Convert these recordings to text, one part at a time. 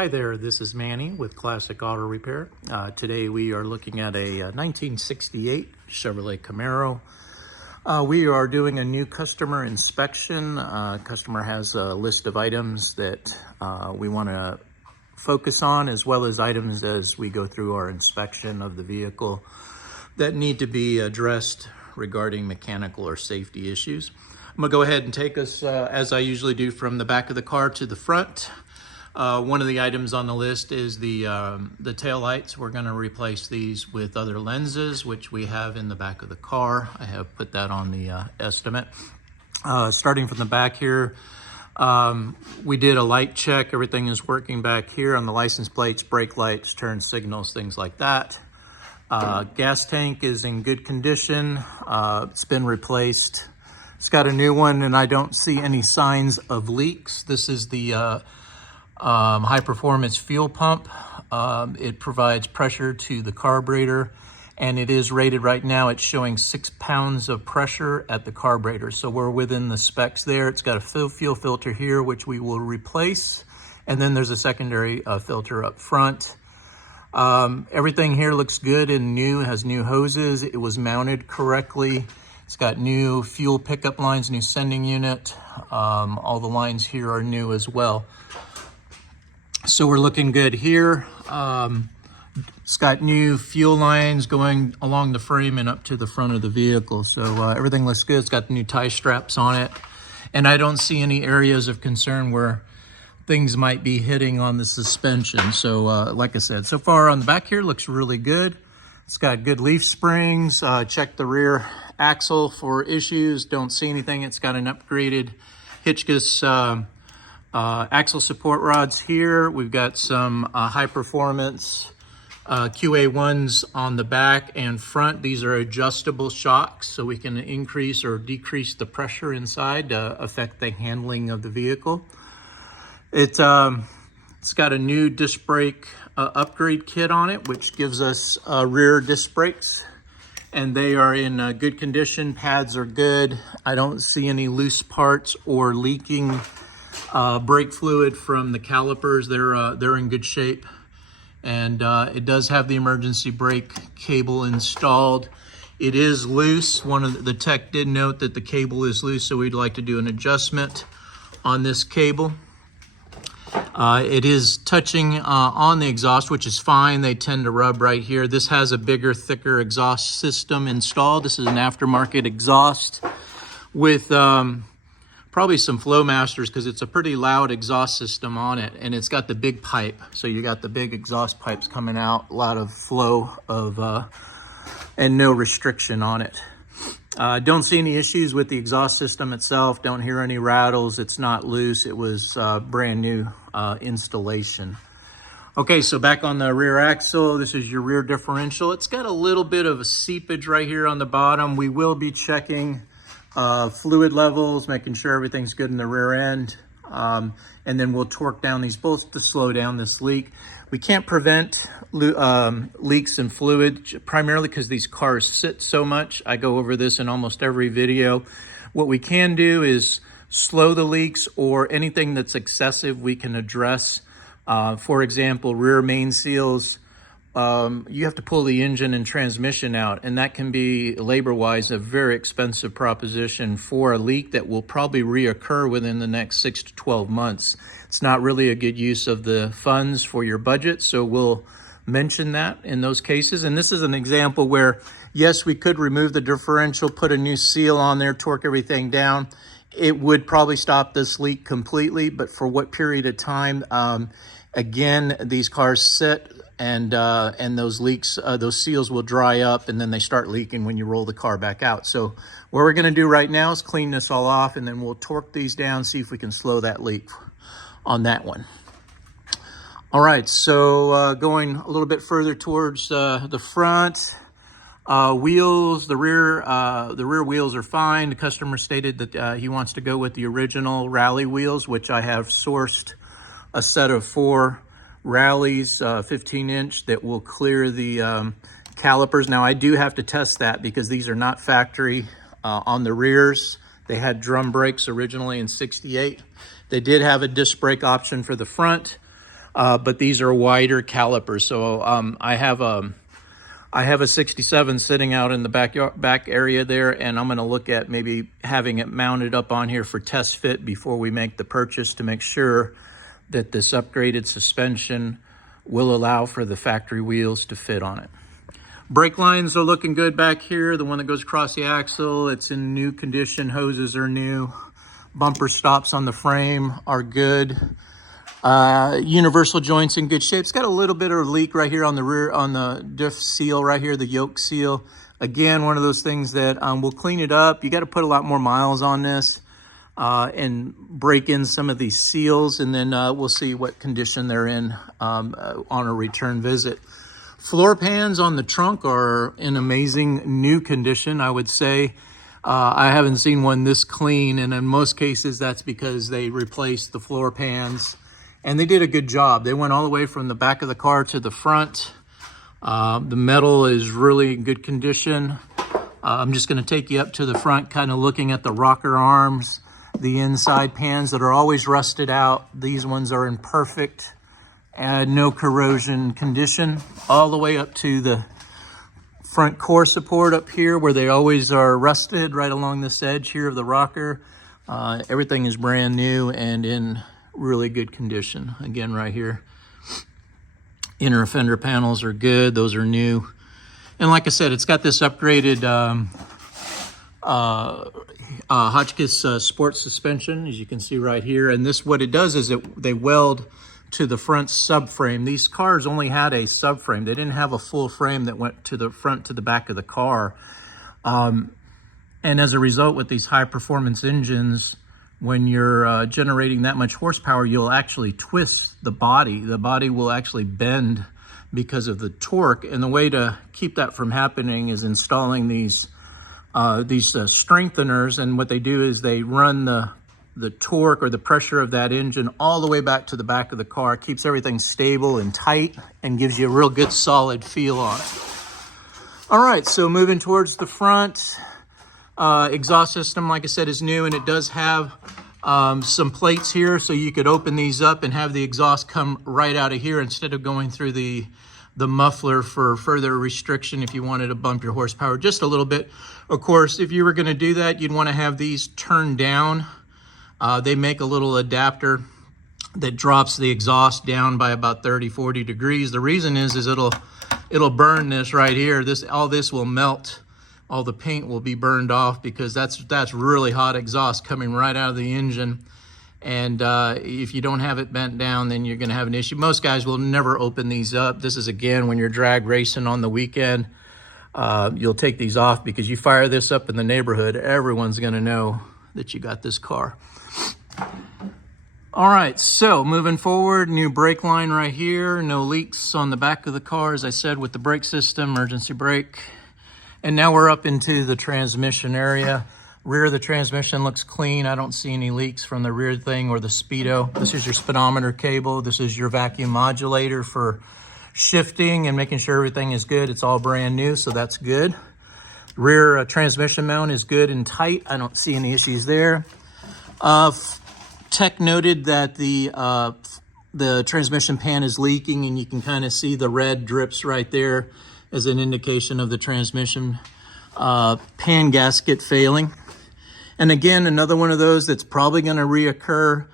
Hi there, this is Manny with Classic Auto Repair. Today we are looking at a 1968 Chevrolet Camaro. We are doing a new customer inspection. Customer has a list of items that we want to focus on, as well as items as we go through our inspection of the vehicle that need to be addressed regarding mechanical or safety issues. I'm gonna go ahead and take us, as I usually do, from the back of the car to the front. One of the items on the list is the tail lights. We're going to replace these with other lenses, which we have in the back of the car. I have put that on the estimate. Starting from the back here, we did a light check. Everything is working back here on the license plates, brake lights, turn signals, things like that. Gas tank is in good condition. It's been replaced. It's got a new one, and I don't see any signs of leaks. This is the high performance fuel pump. It provides pressure to the carburetor, and it is rated right now. It's showing 6 pounds of pressure at the carburetor, so we're within the specs there. It's got a fuel filter here, which we will replace, and then there's a secondary filter up front. Everything here looks good and new. It has new hoses. It was mounted correctly. It's got new fuel pickup lines, new sending unit. All the lines here are new as well. So we're looking good here. It's got new fuel lines going along the frame and up to the front of the vehicle. So everything looks good. It's got the new tie straps on it. And I don't see any areas of concern where things might be hitting on the suspension. So like I said, so far on the back here looks really good. It's got good leaf springs. Check the rear axle for issues. Don't see anything. It's got an upgraded Hitchcock axle support rods here. We've got some high performance QA1s on the back and front. These are adjustable shocks, so we can increase or decrease the pressure inside to affect the handling of the vehicle. It's got a new disc brake upgrade kit on it, which gives us rear disc brakes, and they are in good condition. Pads are good. I don't see any loose parts or leaking brake fluid from the calipers. They're in good shape, and it does have the emergency brake cable installed. It is loose. One of the tech did note that the cable is loose, so we'd like to do an adjustment on this cable. It is touching on the exhaust, which is fine. They tend to rub right here. This has a bigger, thicker exhaust system installed. This is an aftermarket exhaust with probably some flow masters, because it's a pretty loud exhaust system on it, and it's got the big pipe. So you got the big exhaust pipes coming out, a lot of flow and no restriction on it. Don't see any issues with the exhaust system itself. Don't hear any rattles. It's not loose. It was brand new installation. Okay, so back on the rear axle, this is your rear differential. It's got a little bit of a seepage right here on the bottom. We will be checking fluid levels, making sure everything's good in the rear end. And then we'll torque down these bolts to slow down this leak. We can't prevent leaks in fluid, primarily because these cars sit so much. I go over this in almost every video. What we can do is slow the leaks, or anything that's excessive we can address. For example, rear main seals. You have to pull the engine and transmission out, and that can be, labor-wise, a very expensive proposition for a leak that will probably reoccur within the next 6 to 12 months. It's not really a good use of the funds for your budget, so we'll mention that in those cases. And this is an example where, yes, we could remove the differential, put a new seal on there, torque everything down. It would probably stop this leak completely, but for what period of time? Again, these cars sit, and those leaks, those seals will dry up, and then they start leaking when you roll the car back out. So what we're gonna do right now is clean this all off, and then we'll torque these down, see if we can slow that leak on that one. All right, so going a little bit further towards the front, wheels, the rear wheels are fine. The customer stated that he wants to go with the original rally wheels, which I have sourced a set of 4 rallies, 15-inch, that will clear the calipers. Now, I do have to test that because these are not factory on the rears. They had drum brakes originally in '68. They did have a disc brake option for the front. but these are wider calipers. So I have a 67 sitting out in the back area there, and I'm going to look at maybe having it mounted up on here for test fit before we make the purchase to make sure that this upgraded suspension will allow for the factory wheels to fit on it. Brake lines are looking good back here. The one that goes across the axle, it's in new condition. Hoses are new. Bumper stops on the frame are good. Universal joints in good shape. It's got a little bit of a leak right here on the rear, on the diff seal right here, the yoke seal. Again, one of those things that we'll clean it up. You got to put a lot more miles on this and break in some of these seals, and then we'll see what condition they're in on a return visit. Floor pans on the trunk are in amazing new condition, I would say. I haven't seen one this clean, and in most cases that's because they replaced the floor pans, and they did a good job. They went all the way from the back of the car to the front. The metal is really in good condition. I'm just going to take you up to the front, kind of looking at the rocker arms, the inside pans that are always rusted out. These ones are in perfect and no corrosion condition, all the way up to the front core support up here where they always are rusted right along this edge here of the rocker. Everything is brand new and in really good condition. Again, right here, inner fender panels are good. Those are new. And like I said, it's got this upgraded Hotchkiss sport suspension, as you can see right here. And this, what it does is they weld to the front subframe. These cars only had a subframe. They didn't have a full frame that went to the front to the back of the car. And as a result, with these high performance engines, when you're generating that much horsepower, you'll actually twist the body. The body will actually bend because of the torque. And the way to keep that from happening is installing these strengtheners. And what they do is they run the torque or the pressure of that engine all the way back to the back of the car. It keeps everything stable and tight and gives you a real good solid feel on it. All right, so moving towards the front, exhaust system, like I said, is new, and it does have some plates here, so you could open these up and have the exhaust come right out of here instead of going through the muffler for further restriction if you wanted to bump your horsepower just a little bit. Of course, if you were going to do that, you'd want to have these turned down. They make a little adapter that drops the exhaust down by about 30-40 degrees. The reason is it'll burn this right here. All this will melt. All the paint will be burned off because that's really hot exhaust coming right out of the engine. And if you don't have it bent down, then you're going to have an issue. Most guys will never open these up. This is, again, when you're drag racing on the weekend, you'll take these off because you fire this up in the neighborhood, everyone's going to know that you got this car. All right, so moving forward, new brake line right here. No leaks on the back of the car, as I said, with the brake system, emergency brake. And now we're up into the transmission area. Rear of the transmission looks clean. I don't see any leaks from the rear thing or the speedo. This is your speedometer cable. This is your vacuum modulator for shifting and making sure everything is good. It's all brand new, so that's good. Rear transmission mount is good and tight. I don't see any issues there. Tech noted that the transmission pan is leaking, and you can kind of see the red drips right there as an indication of the transmission pan gasket failing. And again, another one of those that's probably going to reoccur.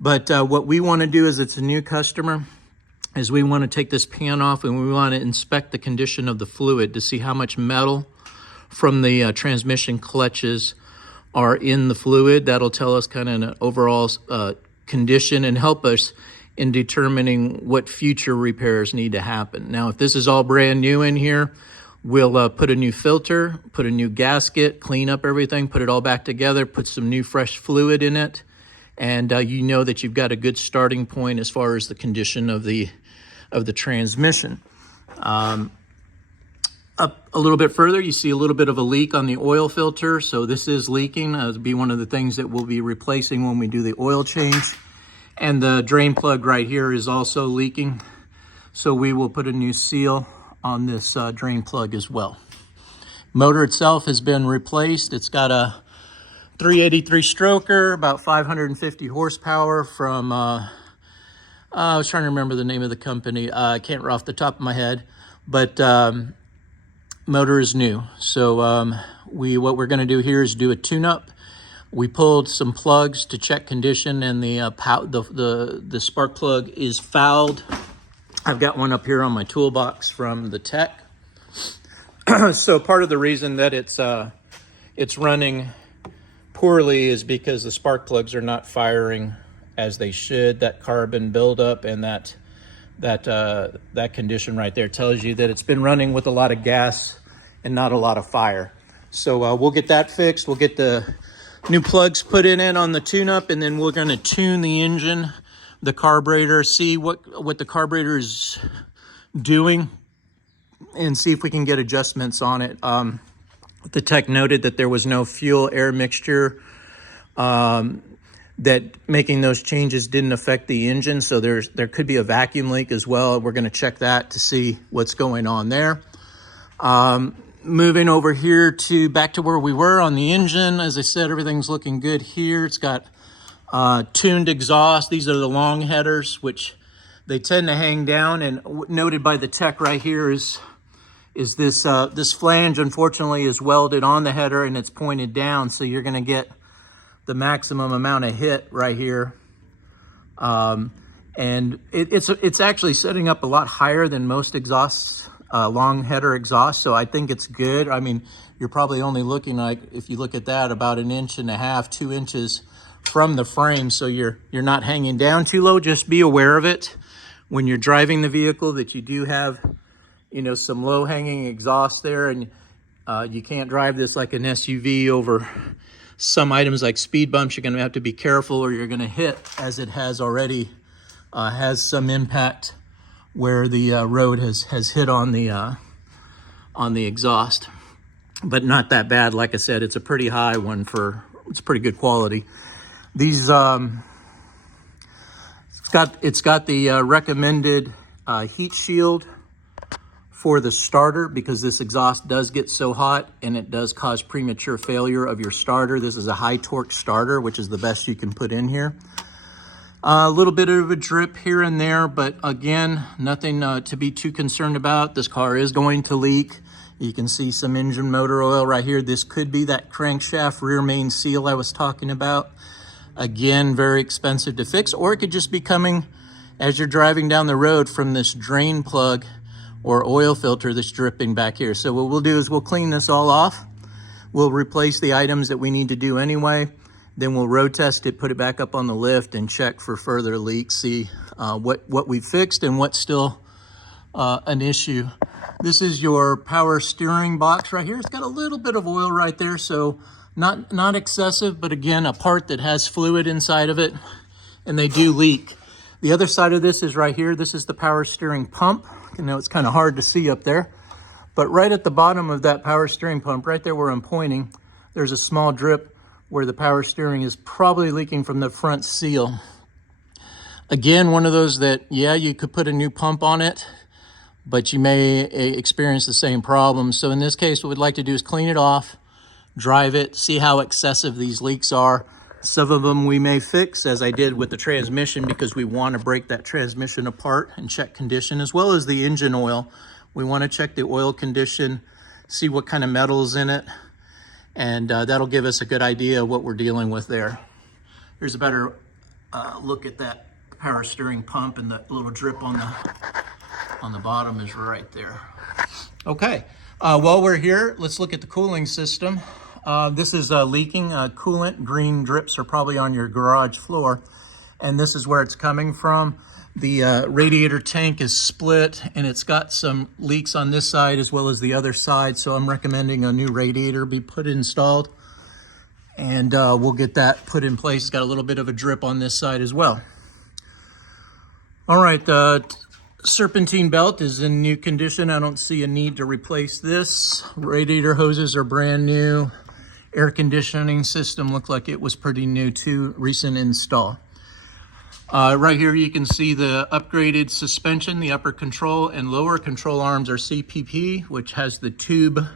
But what we want to do is, it's a new customer, is we want to take this pan off and we want to inspect the condition of the fluid to see how much metal from the transmission clutches are in the fluid. That'll tell us kind of an overall condition and help us in determining what future repairs need to happen. Now, if this is all brand new in here, we'll put a new filter, put a new gasket, clean up everything, put it all back together, put some new fresh fluid in it, and you know that you've got a good starting point as far as the condition of the transmission. Up a little bit further, you see a little bit of a leak on the oil filter, so this is leaking. It'll be one of the things that we'll be replacing when we do the oil change. And the drain plug right here is also leaking, so we will put a new seal on this drain plug as well. Motor itself has been replaced. It's got a 383 stroker, about 550 horsepower from I was trying to remember the name of the company. I can't off the top of my head, but motor is new. So what we're going to do here is do a tune-up. We pulled some plugs to check condition, and the spark plug is fouled. I've got one up here on my toolbox from the tech. So part of the reason that it's running poorly is because the spark plugs are not firing as they should. That carbon buildup and that condition right there tells you that it's been running with a lot of gas and not a lot of fire. So we'll get that fixed. We'll get the new plugs put in it on the tune-up, and then we're going to tune the engine, the carburetor, see what the carburetor is doing, and see if we can get adjustments on it. The tech noted that there was no fuel air mixture, that making those changes didn't affect the engine, so there could be a vacuum leak as well. We're going to check that to see what's going on there. Moving over here back to where we were on the engine. As I said, everything's looking good here. It's got tuned exhaust. These are the long headers, which they tend to hang down, and noted by the tech right here is this flange, unfortunately, is welded on the header and it's pointed down, so you're going to get the maximum amount of hit right here. And it's actually setting up a lot higher than most exhausts, long header exhaust, so I think it's good. I mean, you're probably only looking, like, if you look at that, about 1.5 inches, 2 inches from the frame, so you're not hanging down too low. Just be aware of it when you're driving the vehicle, that you do have, you know, some low hanging exhaust there, and you can't drive this like an SUV over some items like speed bumps. You're going to have to be careful, or you're going to hit, as it has already, has some impact where the road has hit on the exhaust, but not that bad. Like I said, it's a pretty high one it's pretty good quality. These it's got the recommended heat shield for the starter, because this exhaust does get so hot and it does cause premature failure of your starter. This is a high torque starter, which is the best you can put in here. A little bit of a drip here and there, but again, nothing to be too concerned about. This car is going to leak. You can see some engine motor oil right here. This could be that crankshaft rear main seal I was talking about. Again, very expensive to fix, or it could just be coming as you're driving down the road from this drain plug or oil filter that's dripping back here. So what we'll do is we'll clean this all off. We'll replace the items that we need to do anyway. Then we'll road test it, put it back up on the lift, and check for further leaks, see what we fixed and what's still an issue. This is your power steering box right here. It's got a little bit of oil right there, so not excessive, but again, a part that has fluid inside of it, and they do leak. The other side of this is right here. This is the power steering pump. You know, it's kind of hard to see up there, but right at the bottom of that power steering pump, right there where I'm pointing, there's a small drip where the power steering is probably leaking from the front seal. Again, one of those that, yeah, you could put a new pump on it, but you may experience the same problem. So in this case, what we'd like to do is clean it off, drive it, see how excessive these leaks are. Some of them we may fix, as I did with the transmission, because we want to break that transmission apart and check condition, as well as the engine oil. We want to check the oil condition, see what kind of metal's in it, and that'll give us a good idea of what we're dealing with there. Here's a better look at that power steering pump, and the little drip on the bottom is right there. Okay, while we're here, let's look at the cooling system. This is leaking coolant. Green drips are probably on your garage floor, and this is where it's coming from. The radiator tank is split, and it's got some leaks on this side as well as the other side, so I'm recommending a new radiator be installed, and we'll get that put in place. It's got a little bit of a drip on this side as well. All right, the serpentine belt is in new condition. I don't see a need to replace this. Radiator hoses are brand new. Air conditioning system looked like it was pretty new too, recent install. Right here you can see the upgraded suspension. The upper control and lower control arms are CPP, which has the tube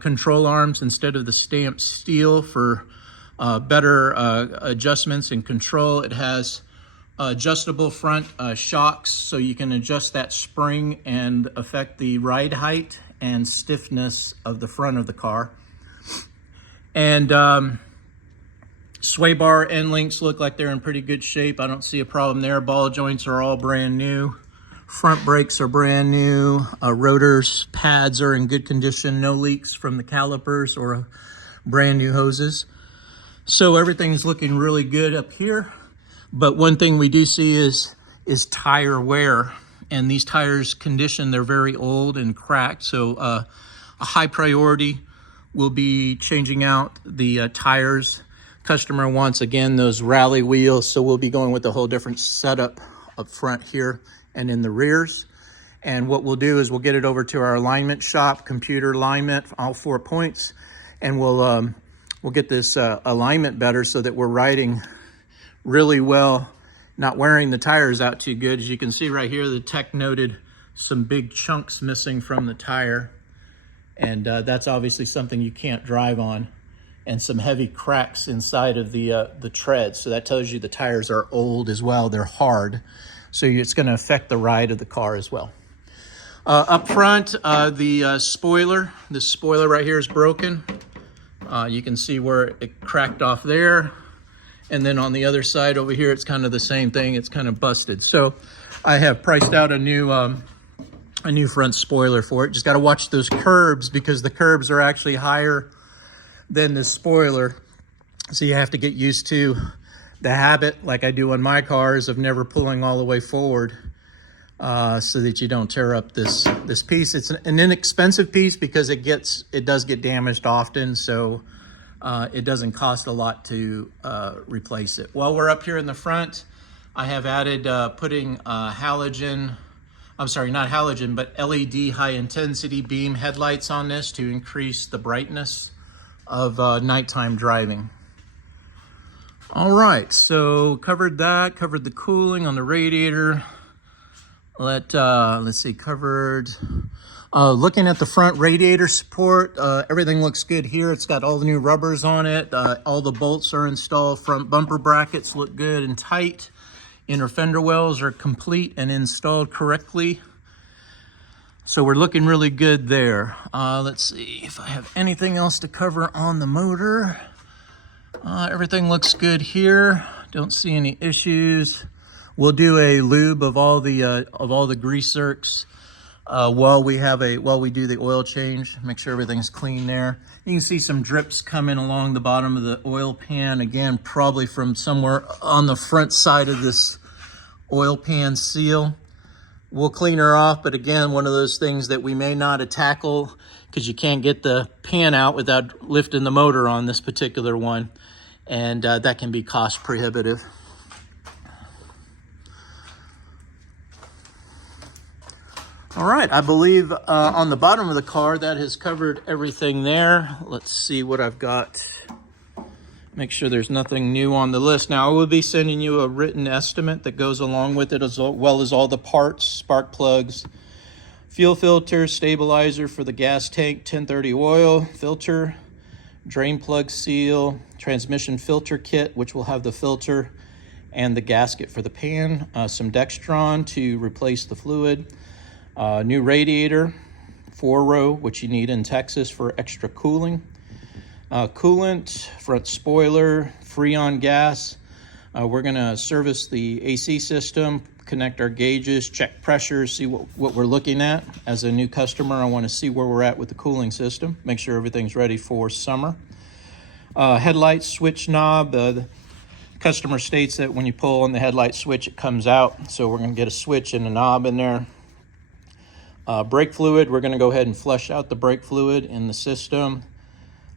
control arms instead of the stamped steel for better adjustments and control. It has adjustable front shocks, so you can adjust that spring and affect the ride height and stiffness of the front of the car. And sway bar end links look like they're in pretty good shape. I don't see a problem there. Ball joints are all brand new. Front brakes are brand new. Rotors, pads are in good condition. No leaks from the calipers or brand new hoses. So everything's looking really good up here. But one thing we do see is tire wear. And these tires condition, they're very old and cracked. So a high priority will be changing out the tires. Customer wants, again, those rally wheels. So we'll be going with a whole different setup up front here and in the rears. And what we'll do is we'll get it over to our alignment shop, computer alignment, all 4 points, and we'll get this alignment better so that we're riding really well, not wearing the tires out too good. As you can see right here, the tech noted some big chunks missing from the tire, and that's obviously something you can't drive on, and some heavy cracks inside of the treads. So that tells you the tires are old as well. They're hard. So it's going to affect the ride of the car as well. Up front, the spoiler right here is broken. You can see where it cracked off there. And then on the other side over here, it's kind of the same thing. It's kind of busted. So I have priced out a new front spoiler for it. Just got to watch those curbs, because the curbs are actually higher than the spoiler. So you have to get used to the habit, like I do on my cars, of never pulling all the way forward so that you don't tear up this piece. It's an inexpensive piece because it does get damaged often, so it doesn't cost a lot to replace it. While we're up here in the front, I have added putting halogen, I'm sorry, not halogen, but LED high intensity beam headlights on this to increase the brightness of nighttime driving. All right, so covered that, covered the cooling on the radiator. Let's see, covered, looking at the front radiator support, everything looks good here. It's got all the new rubbers on it. All the bolts are installed. Front bumper brackets look good and tight. Inner fender wells are complete and installed correctly. So we're looking really good there. Let's see if I have anything else to cover on the motor. Everything looks good here. Don't see any issues. We'll do a lube of all the grease zerks while we do the oil change. Make sure everything's clean there. You can see some drips coming along the bottom of the oil pan. Again, probably from somewhere on the front side of this oil pan seal. We'll clean her off, but again, one of those things that we may not tackle because you can't get the pan out without lifting the motor on this particular one. And that can be cost prohibitive. All right, I believe on the bottom of the car that has covered everything there. Let's see what I've got. Make sure there's nothing new on the list. Now, I will be sending you a written estimate that goes along with it, as well as all the parts, spark plugs, fuel filter, stabilizer for the gas tank, 1030 oil, filter, drain plug seal, transmission filter kit, which will have the filter and the gasket for the pan, some Dextron to replace the fluid, new radiator, 4-row, which you need in Texas for extra cooling, coolant, front spoiler, Freon gas. We're gonna service the AC system, connect our gauges, check pressure, see what we're looking at. As a new customer, I wanna see where we're at with the cooling system, make sure everything's ready for summer. Headlight switch knob, the customer states that when you pull on the headlight switch, it comes out. So we're gonna get a switch and a knob in there. Brake fluid, we're gonna go ahead and flush out the brake fluid in the system.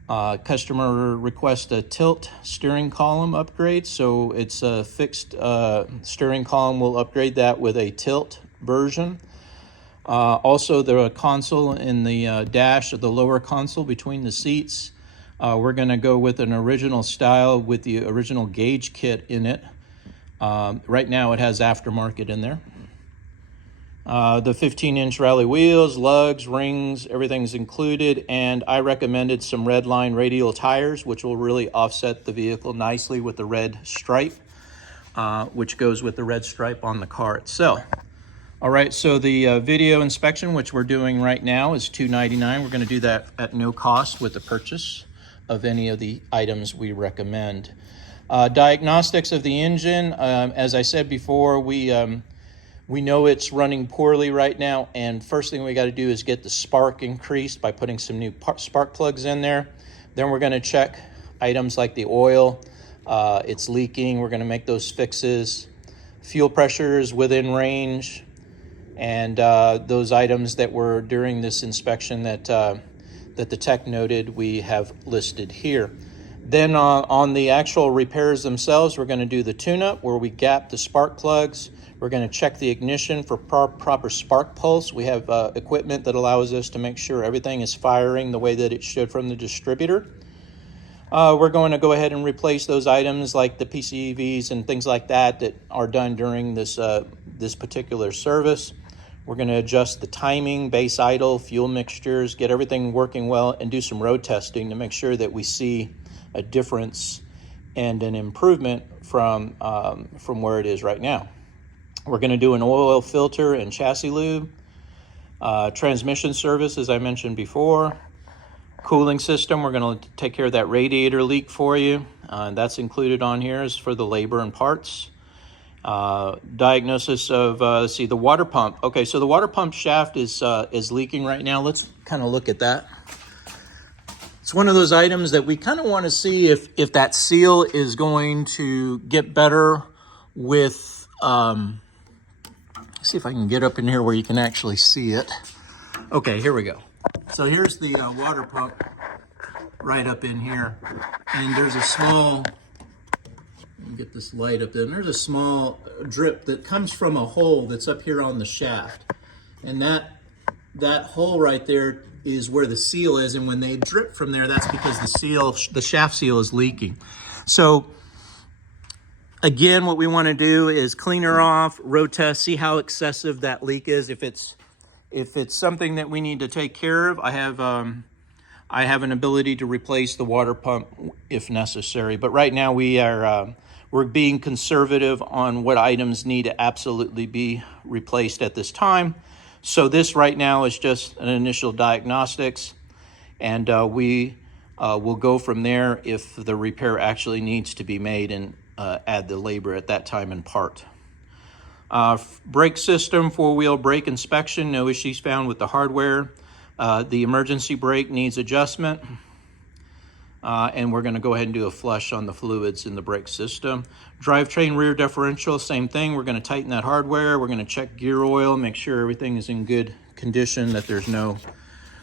Customer requests a tilt steering column upgrade, so it's a fixed steering column. We'll upgrade that with a tilt version. Also, the console in the dash, of the lower console between the seats, we're going to go with an original style with the original gauge kit in it. Right now it has aftermarket in there. The 15-inch rally wheels, lugs, rings, everything's included, and I recommended some red line radial tires, which will really offset the vehicle nicely with the red stripe. which goes with the red stripe on the car itself. All right, so the video inspection, which we're doing right now, is $299. We're going to do that at no cost with the purchase of any of the items we recommend. Diagnostics of the engine, as I said before, we know it's running poorly right now, and first thing we got to do is get the spark increased by putting some new spark plugs in there. Then we're going to check items like the oil. It's leaking. We're going to make those fixes. Fuel pressure is within range. And those items that were during this inspection that the tech noted, we have listed here. Then on the actual repairs themselves, we're going to do the tune-up where we gap the spark plugs. We're going to check the ignition for proper spark pulse. We have equipment that allows us to make sure everything is firing the way that it should from the distributor. We're going to go ahead and replace those items like the PCVs and things like that that are done during this particular service. We're going to adjust the timing, base idle, fuel mixtures, get everything working well, and do some road testing to make sure that we see a difference and an improvement from where it is right now. We're going to do an oil filter and chassis lube, transmission service, as I mentioned before, cooling system. We're going to take care of that radiator leak for you. That's included on here is for the labor and parts. Diagnosis of, let's see, the water pump. Okay, so the water pump shaft is leaking right now. Let's kind of look at that. It's one of those items that we kind of want to see if that seal is going to get better with, see if I can get up in here where you can actually see it. Okay, here we go. So here's the water pump right up in here. And there's a small, let me get this light up there. And there's a small drip that comes from a hole that's up here on the shaft. And that hole right there is where the seal is. And when they drip from there, that's because the shaft seal is leaking. So again, what we want to do is clean her off, road test, see how excessive that leak is. If it's something that we need to take care of, I have an ability to replace the water pump if necessary. But right now we're being conservative on what items need to absolutely be replaced at this time. So this right now is just an initial diagnostics, and we will go from there if the repair actually needs to be made and add the labor at that time in part. Brake system, four-wheel brake inspection, no issues found with the hardware. The emergency brake needs adjustment. And we're going to go ahead and do a flush on the fluids in the brake system. Drivetrain rear differential, same thing. We're going to tighten that hardware. We're going to check gear oil, make sure everything is in good condition, that there's no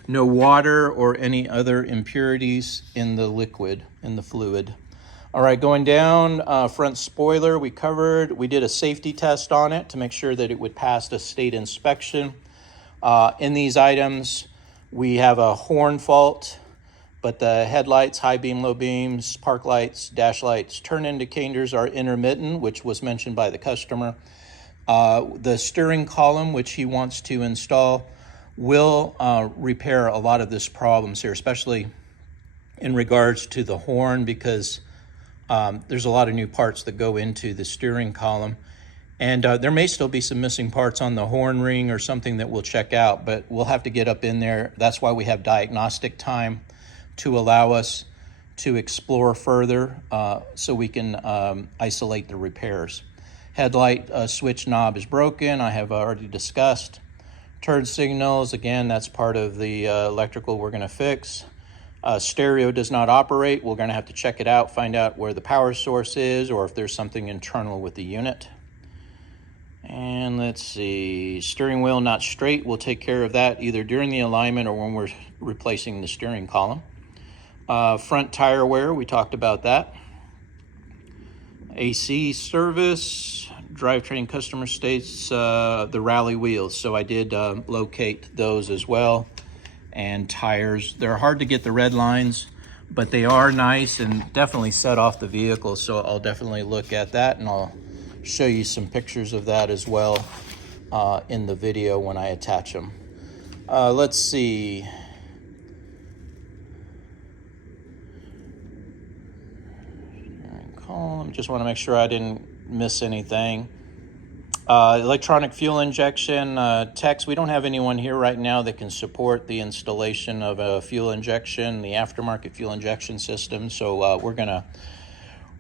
water or any other impurities in the liquid, in the fluid. All right, going down, front spoiler we covered. We did a safety test on it to make sure that it would pass the state inspection. In these items, we have a horn fault, but the headlights, high beam, low beams, park lights, dash lights, turn indicators are intermittent, which was mentioned by the customer. The steering column, which he wants to install, will repair a lot of this problems here, especially in regards to the horn, because there's a lot of new parts that go into the steering column. And there may still be some missing parts on the horn ring or something that we'll check out, but we'll have to get up in there. That's why we have diagnostic time, to allow us to explore further so we can isolate the repairs. Headlight switch knob is broken, I have already discussed. Turn signals, again, that's part of the electrical we're going to fix. Stereo does not operate. We're going to have to check it out, find out where the power source is or if there's something internal with the unit. And let's see, steering wheel not straight. We'll take care of that either during the alignment or when we're replacing the steering column. Front tire wear, we talked about that. AC service, drivetrain customer states the rally wheels. So I did locate those as well. And tires, they're hard to get the red lines, but they are nice and definitely set off the vehicle. So I'll definitely look at that, and I'll show you some pictures of that as well in the video when I attach them. Let's see. Column. Just want to make sure I didn't miss anything. Electronic fuel injection, techs, we don't have anyone here right now that can support the installation of a fuel injection, the aftermarket fuel injection system. So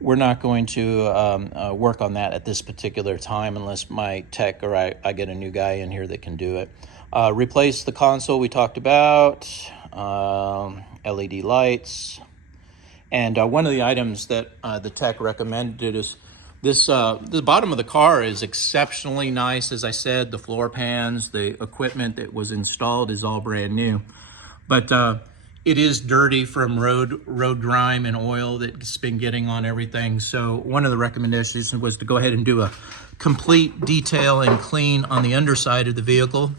we're not going to work on that at this particular time unless my tech or I get a new guy in here that can do it. Replace the console we talked about, LED lights. And one of the items that the tech recommended is this, the bottom of the car is exceptionally nice. As I said, the floor pans, the equipment that was installed is all brand new. But it is dirty from road grime and oil that's been getting on everything. So one of the recommendations was to go ahead and do a complete detail and clean on the underside of the vehicle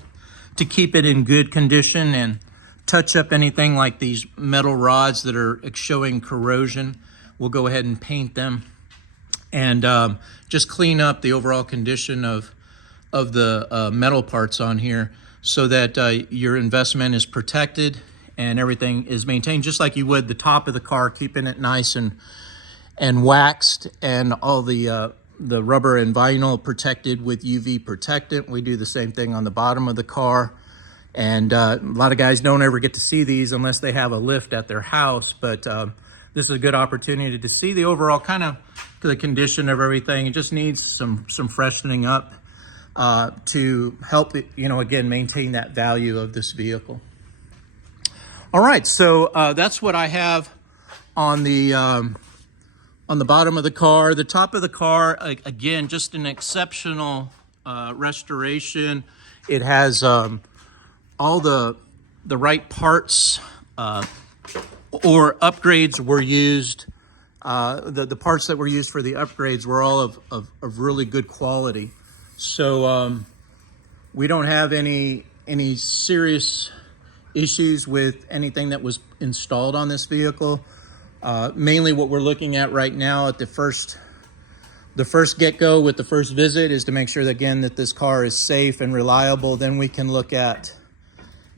to keep it in good condition and touch up anything like these metal rods that are showing corrosion. We'll go ahead and paint them and just clean up the overall condition of the metal parts on here so that your investment is protected and everything is maintained just like you would the top of the car, keeping it nice and waxed, and all the rubber and vinyl protected with UV protectant. We do the same thing on the bottom of the car. And a lot of guys don't ever get to see these unless they have a lift at their house, but this is a good opportunity to see the overall kind of the condition of everything. It just needs some freshening up to help it, again, maintain that value of this vehicle. All right, so that's what I have on the bottom of the car. The top of the car, again, just an exceptional restoration. It has all the right parts or upgrades were used. The parts that were used for the upgrades were all of really good quality. So we don't have any serious issues with anything that was installed on this vehicle. Mainly what we're looking at right now at the first get-go with the first visit is to make sure that, again, that this car is safe and reliable. Then we can look at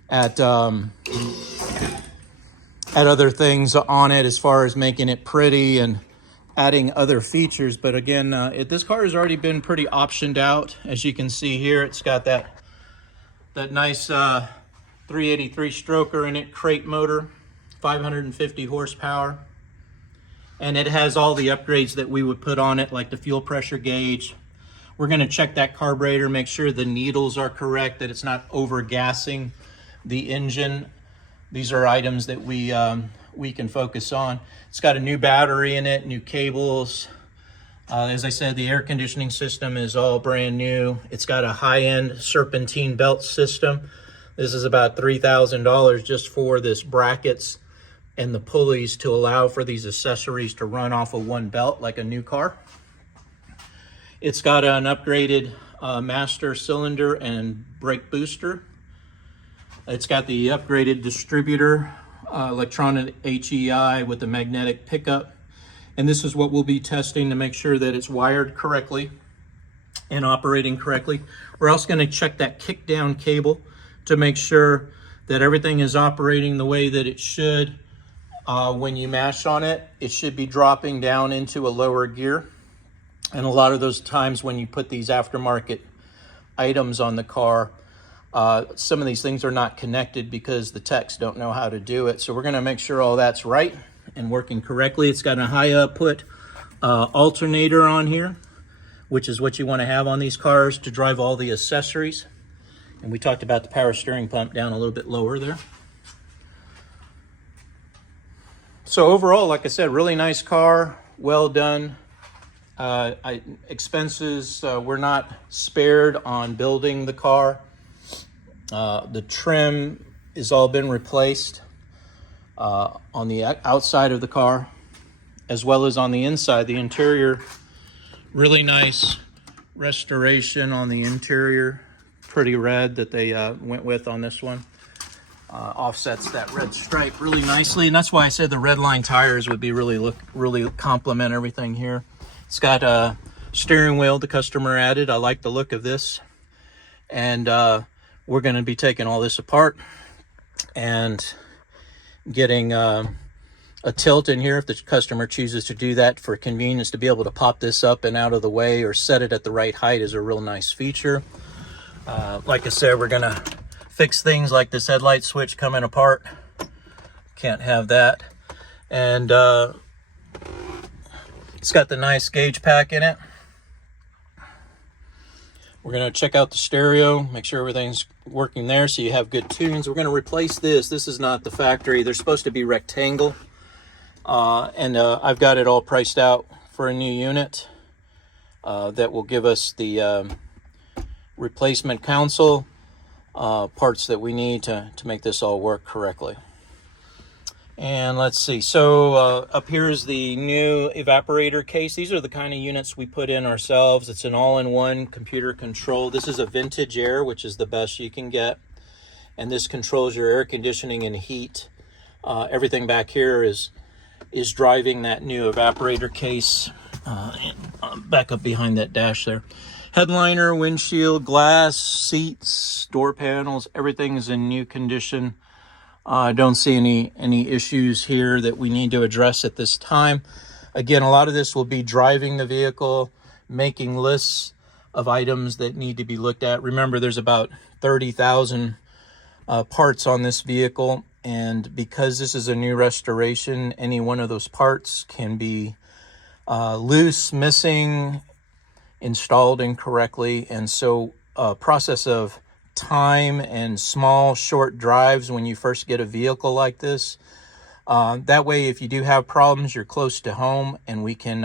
other things on it as far as making it pretty and adding other features. But again, this car has already been pretty optioned out. As you can see here, it's got that nice 383 stroker in it, crate motor, 550 horsepower. And it has all the upgrades that we would put on it, like the fuel pressure gauge. We're gonna check that carburetor, make sure the needles are correct, that it's not over-gassing the engine. These are items that we can focus on. It's got a new battery in it, new cables. As I said, the air conditioning system is all brand new. It's got a high-end serpentine belt system. This is about $3,000 just for this brackets and the pulleys to allow for these accessories to run off of one belt like a new car. It's got an upgraded master cylinder and brake booster. It's got the upgraded distributor, electronic HEI with the magnetic pickup. And this is what we'll be testing to make sure that it's wired correctly and operating correctly. We're also going to check that kick down cable to make sure that everything is operating the way that it should. When you mash on it, it should be dropping down into a lower gear. And a lot of those times when you put these aftermarket items on the car, some of these things are not connected because the techs don't know how to do it. So we're going to make sure all that's right and working correctly. It's got a high output alternator on here, which is what you want to have on these cars to drive all the accessories. And we talked about the power steering pump down a little bit lower there. So overall, like I said, really nice car, well done. Expenses were not spared on building the car. The trim has all been replaced on the outside of the car, as well as on the inside. The interior, really nice restoration on the interior. Pretty red that they went with on this one. Offsets that red stripe really nicely, and that's why I said the red line tires would be really complement everything here. It's got a steering wheel the customer added. I like the look of this, and we're going to be taking all this apart and getting a a tilt in here if the customer chooses to do that for convenience. To be able to pop this up and out of the way or set it at the right height is a real nice feature. Like I said, we're gonna fix things like this headlight switch coming apart. Can't have that. And it's got the nice gauge pack in it. We're gonna check out the stereo, make sure everything's working there so you have good tunes. We're gonna replace this. This is not the factory. They're supposed to be rectangle. I've got it all priced out for a new unit that will give us the replacement console parts that we need to make this all work correctly. And let's see, so up here is the new evaporator case. These are the kind of units we put in ourselves. It's an all-in-one computer control. This is a vintage air, which is the best you can get. And this controls your air conditioning and heat. Everything back here is driving that new evaporator case. Back up behind that dash there. Headliner, windshield, glass, seats, door panels, everything is in new condition. I don't see any issues here that we need to address at this time. Again, a lot of this will be driving the vehicle, making lists of items that need to be looked at. Remember, there's about 30,000 parts on this vehicle, and because this is a new restoration, any one of those parts can be loose, missing, installed incorrectly, and so a process of time and small short drives when you first get a vehicle like this. That way, if you do have problems, you're close to home, and we can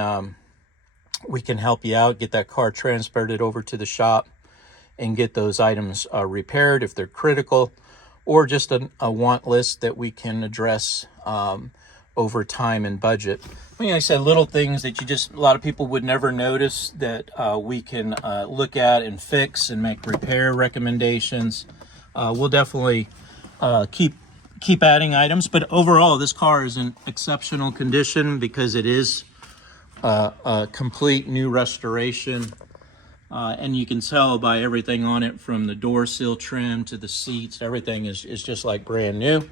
help you out, get that car transported over to the shop and get those items repaired if they're critical, or just a want list that we can address over time and budget. I mean, I said little things that a lot of people would never notice that we can look at and fix and make repair recommendations. We'll definitely keep adding items, but overall this car is in exceptional condition because it is a complete new restoration. And you can tell by everything on it, from the door sill trim to the seats, everything is just like brand new.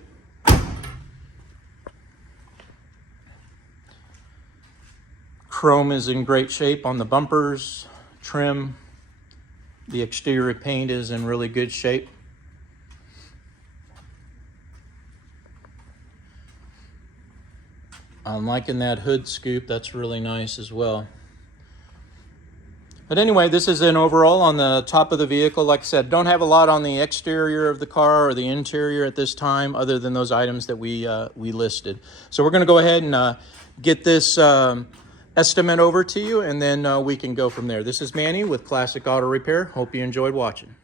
Chrome is in great shape on the bumpers, trim. The exterior paint is in really good shape. I'm liking that hood scoop. That's really nice as well. But anyway, this is an overall on the top of the vehicle. Like I said, don't have a lot on the exterior of the car or the interior at this time, other than those items that we listed. So we're going to go ahead and get this estimate over to you, and then we can go from there. This is Manny with Classic Auto Repair. Hope you enjoyed watching.